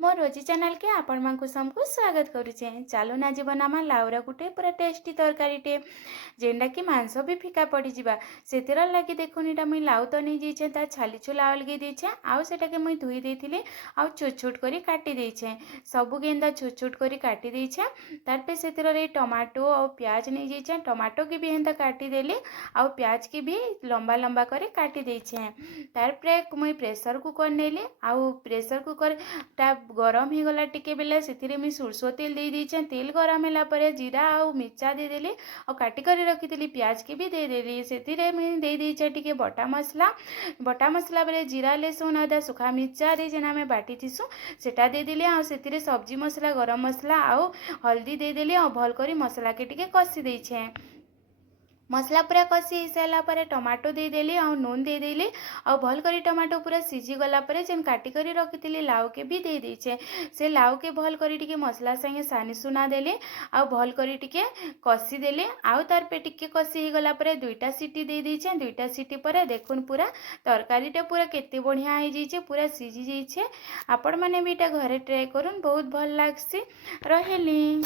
मो रोजी चैनल के आपण मानकु सबको स्वागत करुचे। चलो ना जी बनामा लाउरा गुटे पूरा टेस्टी तरकारीटे जेनटा कि मांस भी फिका पड़ी जिबा सेतिर लागी देखुन एटा मुई लाउ तो नहीं जाइछे ता छाली छुला अलगे देछे आउ सेटा के मुई धुई देथिले आउ छोट छोट करी काटी देछे सबु गेंदा छोट छोट करी काटी देछे तार पे सेतिर रे टमाटो और प्याज नहीं जाइछे टमाटो के भी एंदा काटी देले आउ प्याज के भी लंबा लंबा करे काटी देछे तार पे मुई प्रेशर कुकर नेले आउ प्रेशर कुकर टा गरम हो गला टिके बेले से मुझे सोरसो तेल दे दीचे तेल गरम होला परे जीरा आउ मिर्चा दे देली और काटी कर रखी प्याज के भी दे देली से मुझे दे दीचे टिके बटा मसला बेले जीरा लहसुन अदा सुखा मिर्चा रे जेना में बाटी थीसु सेटा दे देली आ से सब्जी मसला गरम मसला आउ हल्दी दे देली और भल करी मसला के टिके कसी देछे मसला पूरा कसी हो सारा पर टमाटो दे देली और नून दे देली और भल करी टमाटो पूरा सीझी गला पर जेन काटी करी रखी लाउ के भी दे दीचे से लाउ के भल करी टिके मसला संगे सानी सुना देली और भल करी टिके कसी देली आउ तार पे टिके कसी हो गला पर दुईटा सीटी दे दीचे दुईटा सीटी पर देखुन पूरा तरकारीटा पूरा केते बढ़िया हो जाइए पूरा सीझी जाइए आपण मैंने भी घरे ट्राए करूँ बहुत भल लागसी रहेली।